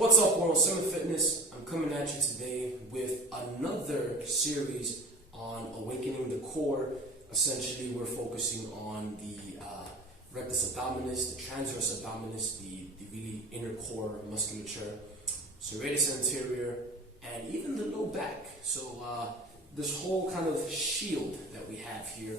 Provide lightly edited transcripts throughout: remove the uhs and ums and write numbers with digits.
What's up, world? Semet Fitness. I'm coming at you today with another series on awakening the core. Essentially, we're focusing on the rectus abdominis, the transverse abdominis, the really inner core musculature, serratus anterior, and even the low back. So this whole kind of shield that we have here,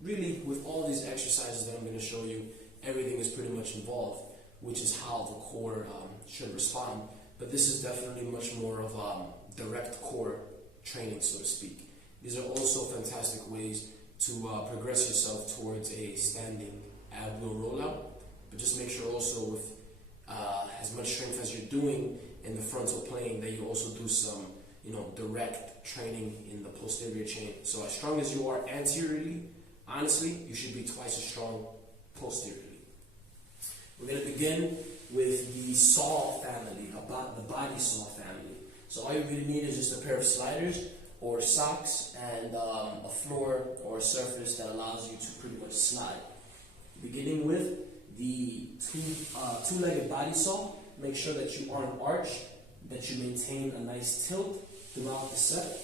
really with all these exercises that I'm going to show you, everything is pretty much involved, which is how the core should respond. But this is definitely much more of direct core training, so to speak. These are also fantastic ways to progress yourself towards a standing ab wheel rollout. But just make sure also with as much strength as you're doing in the frontal plane that you also do some, direct training in the posterior chain. So as strong as you are anteriorly, honestly, you should be twice as strong posteriorly. We're going to begin with the saw family, about the body saw family. So all you really need is just a pair of sliders or socks and a floor or a surface that allows you to pretty much slide. Beginning with the two-legged body saw, make sure that you are an arch, that you maintain a nice tilt throughout the set,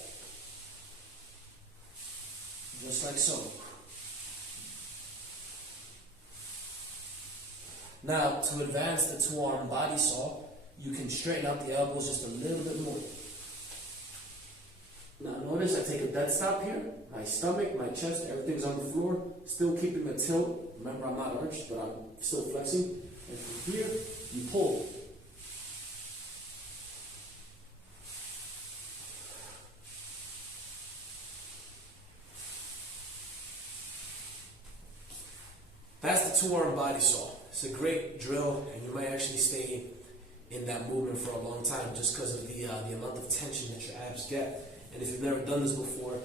just like so. Now, to advance the two-arm body saw, you can straighten out the elbows just a little bit more. Now notice I take a dead stop here, my stomach, my chest, everything's on the floor, still keeping the tilt. Remember, I'm not arched, but I'm still flexing. And from here, you pull. That's the two-arm body saw. It's a great drill, and you might actually stay in that movement for a long time just because of the amount of tension that your abs get. And if you've never done this before,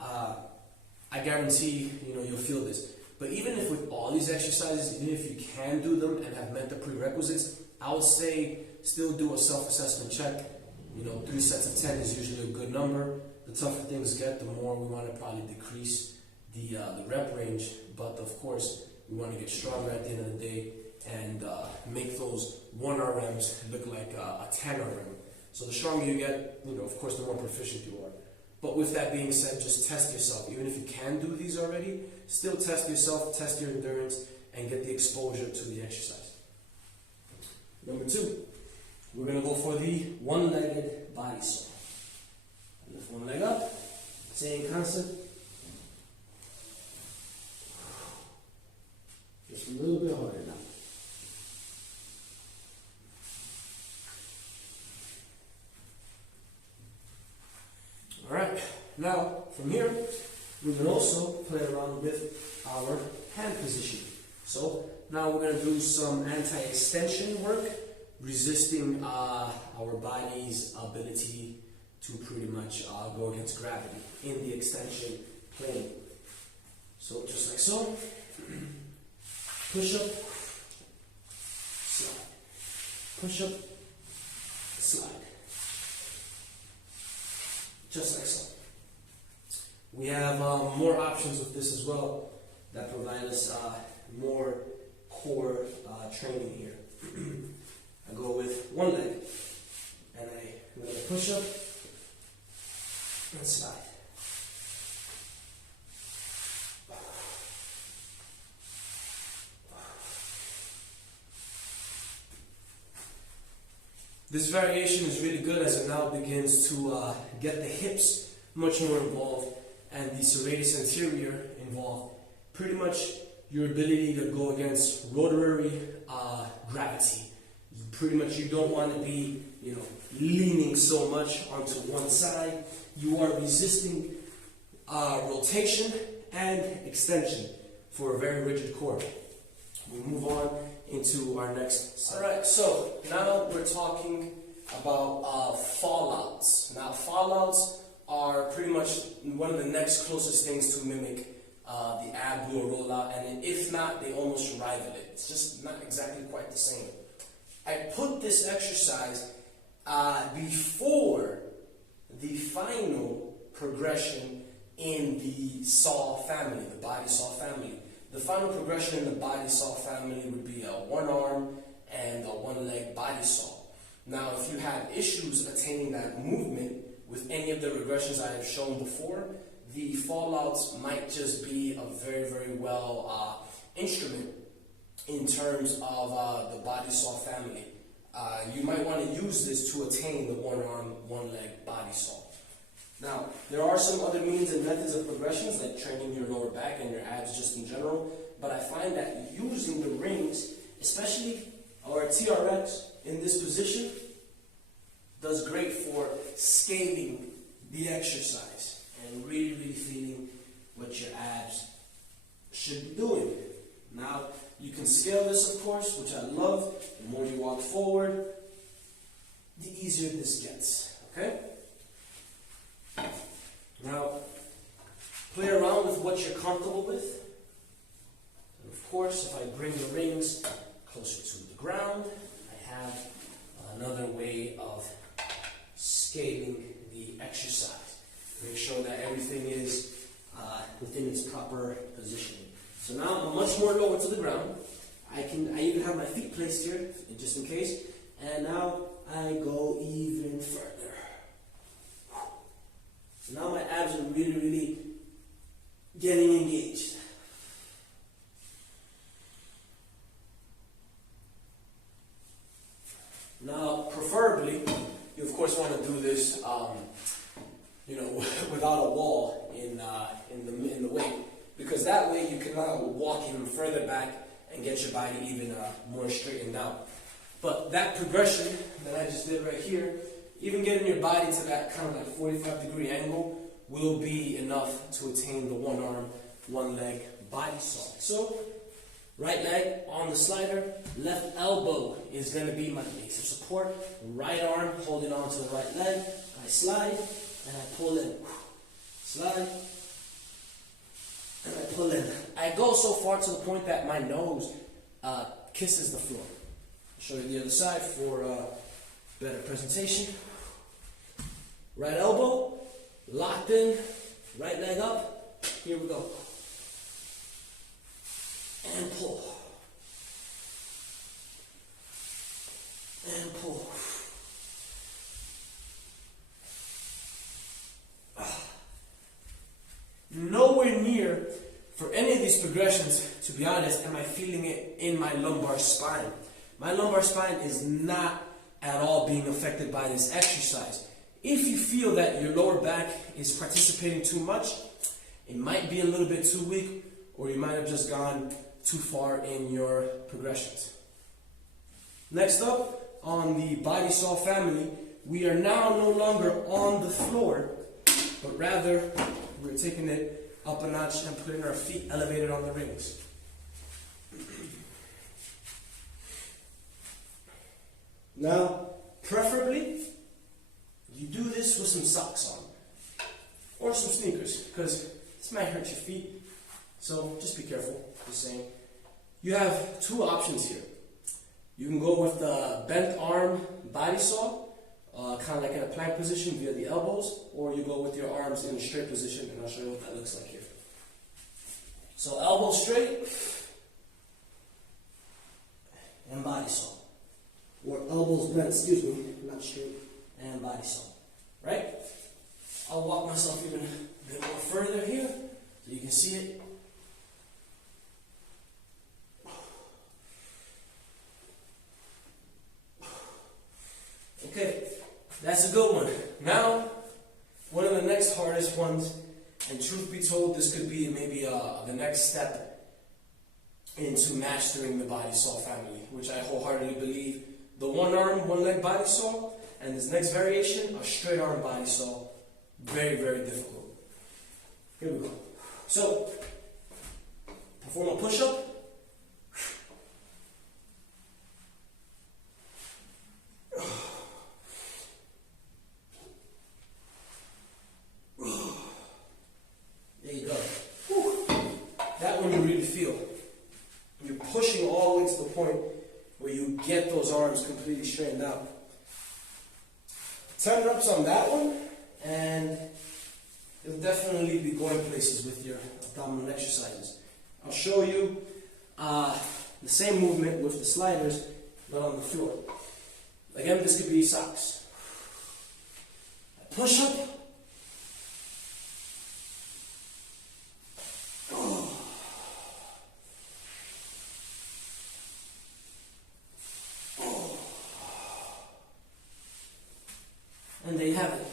I guarantee you'll feel this. But even if with all these exercises, even if you can do them and have met the prerequisites, I would say still do a self-assessment check. 3 sets of 10 is usually a good number. The tougher things get, the more we want to probably decrease the rep range. But of course, we want to get stronger at the end of the day and make those 1 RMs look like a 10 RM. So the stronger you get, of course, the more proficient you are. But with that being said, just test yourself. Even if you can do these already, still test yourself, test your endurance, and get the exposure to the exercise. Number 2, we're going to go for the one-legged body saw. Lift one leg up, same concept. Just a little bit harder now. Alright, now from here, we can also play around with our hand position. So now we're going to do some anti-extension work, resisting our body's ability to pretty much go against gravity in the extension plane. So just like so. Push up, slide. Push up, slide. Just like so. We have more options with this as well that provide us more core training here. I go with one leg and I'm going to push up and slide. This variation is really good as it now begins to get the hips much more involved and the serratus anterior involved. Pretty much your ability to go against rotary gravity. Pretty much you don't want to be, leaning so much onto one side. You are resisting rotation and extension for a very rigid core. We move on into our next set. Alright, so now we're talking about fallouts. Now fallouts are pretty much one of the next closest things to mimic the ab wheel rollout, and if not, they almost rival it. It's just not exactly quite the same. I put this exercise before the final progression in the saw family, the body saw family. The final progression in the body saw family would be a 1-arm and a 1-leg body saw. Now, if you have issues attaining that movement with any of the regressions I have shown before, the fallouts might just be a very, very well instrument in terms of the body saw family. You might want to use this to attain the one arm, one leg body saw. Now, there are some other means and methods of progressions, like training your lower back and your abs just in general, but I find that using the rings, especially our TRX in this position, does great for scaling the exercise and really, really feeling what your abs should be doing. Now, you can scale this, of course, which I love. The more you walk forward, the easier this gets, okay? Now, play around with what you're comfortable with. And of course, if I bring the rings closer to the ground, I have another way of scaling the exercise. Make sure that everything is within its proper positioning. So now I'm much more lower to the ground. I even have my feet placed here, just in case. And now I go even further. So now my abs are really, really getting engaged. Now, preferably, you of course want to do this, without a wall in the way, because that way you can now walk even further back and get your body even more straightened out. But that progression that I just did right here, even getting your body to that kind of like 45-degree angle will be enough to attain the one arm, one leg body saw. So, right leg on the slider, left elbow is going to be my base of support. Right arm holding on to the right leg. I slide and I pull in. Slide and I pull in. I go so far to the point that my nose kisses the floor. I'll show you the other side for better presentation. Right elbow, locked in, right leg up. Here we go. And pull. And pull. Nowhere near, for any of these progressions, to be honest, am I feeling it in my lumbar spine. My lumbar spine is not at all being affected by this exercise. If you feel that your lower back is participating too much, it might be a little bit too weak, or you might have just gone too far in your progressions. Next up, on the body saw family, we are now no longer on the floor, but rather we're taking it up a notch and putting our feet elevated on the rings. Now, preferably, you do this with some socks on, or some sneakers, because this might hurt your feet, so just be careful, just saying. You have two options here. You can go with the bent arm body saw, kind of like in a plank position via the elbows, or you go with your arms in a straight position, and I'll show you what that looks like here. So elbow straight, and body saw. Or elbows bent, not straight, and body saw. Right? I'll walk myself even a bit more further here, so you can see it. Okay, that's a good one. Now, one of the next hardest ones, and truth be told, this could be maybe the next step into mastering the body saw family, which I wholeheartedly believe the one arm, one leg body saw, and this next variation, a straight arm body saw, very, very difficult. Here we go. So, perform a push-up. There you go. Whew. That one you really feel. You're pushing all the way to the point where you get those arms completely straightened out. 10 reps on that one, and you'll definitely be going places with your abdominal exercises. I'll show you the same movement with the sliders, but on the floor. Again, this could be socks. Push up. And there you have it.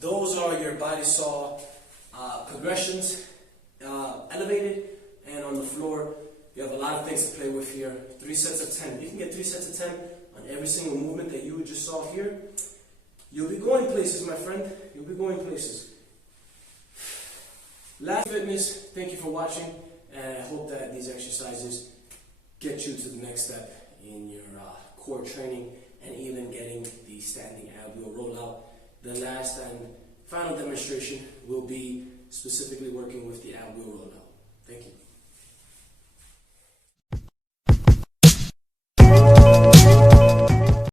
Those are your body saw progressions, elevated and on the floor. You have a lot of things to play with here. 3 sets of 10. You can get 3 sets of 10 on every single movement that you just saw here. You'll be going places, my friend. You'll be going places. Last Fitness, thank you for watching, and I hope that these exercises get you to the next step in your core training and even getting the standing ab wheel rollout. The last and final demonstration will be specifically working with the ab wheel rollout. Thank you.